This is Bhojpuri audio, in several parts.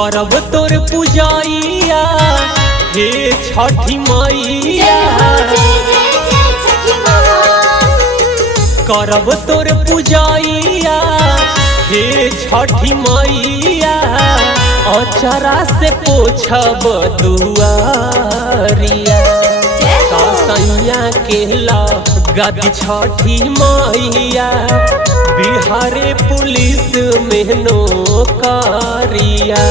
करब तोर पूजाइया हे छठी मैया, करब तोर पूजाइया हे छठी मैया, अचरा से पोछब दुआरिया। सैया के लागत छठी मैया, बिहारे पुलिस में नौकरिया।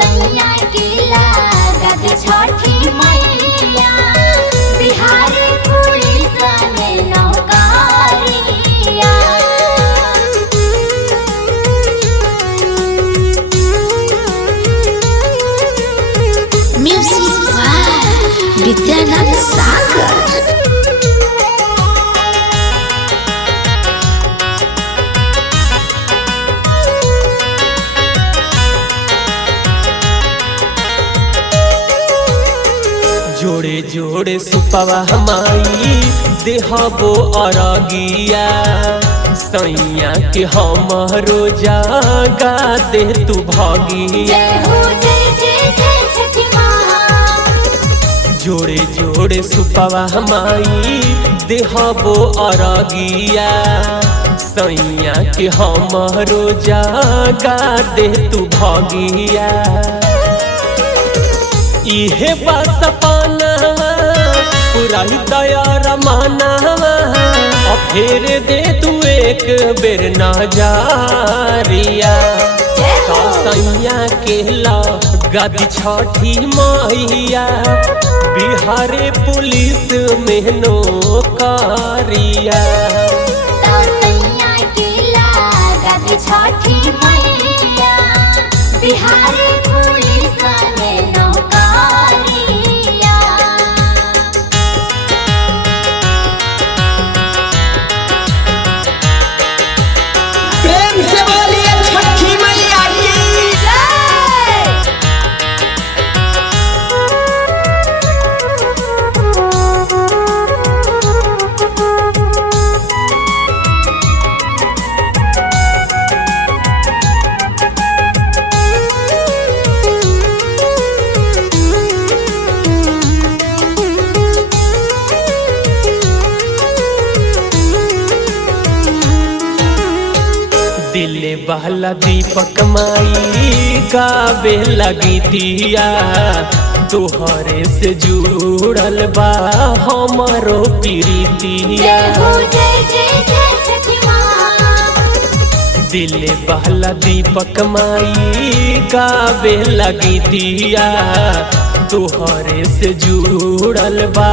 सैया के लागत छठी मैया, बिहारे पुलिस में नौकरिया। म्यूजिक बाय विद्यानंद सागर। जोड़े जोड़े सुपवा माई देहबो अरगिया, सैया के हमरो जागा दे तू भगिया। जोड़े जोड़े सुपवा माई देहबो अरगिया, सैया के हमरो जागा दे तू भगिया। इहे बस पानवा पुराई दया रमानवा, और फेर दे तू एक बेर नजरिया। सैया के लागत छठी मैया, बिहारे पुलिस में नौकरिया। सैया के लागत छठी मैया, बिहारे पुलिस में नौकरिया। प्रेम से बोलिए छठी मैया की दिल बहला दीपक माई गावे लगी दिया, तोहरे से जुड़ल बा हमारो प्रीतिया। दिल बहला दीपक माई गावे लगी दिया, तोहरे से जुड़ल बा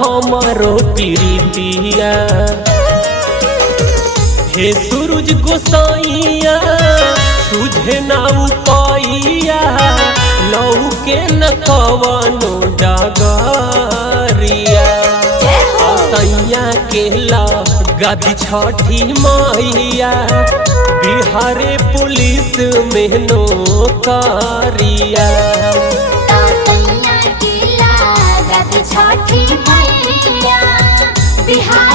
हमारो प्रीतिया। हे सूरज गोसाइया तुझे ना उपाइया, लौके न कवनो डगरिया। सैया के लागत छठी मैया, बिहारे पुलिस में नौकरिया। सैया के लागत छठी मैया, बिहार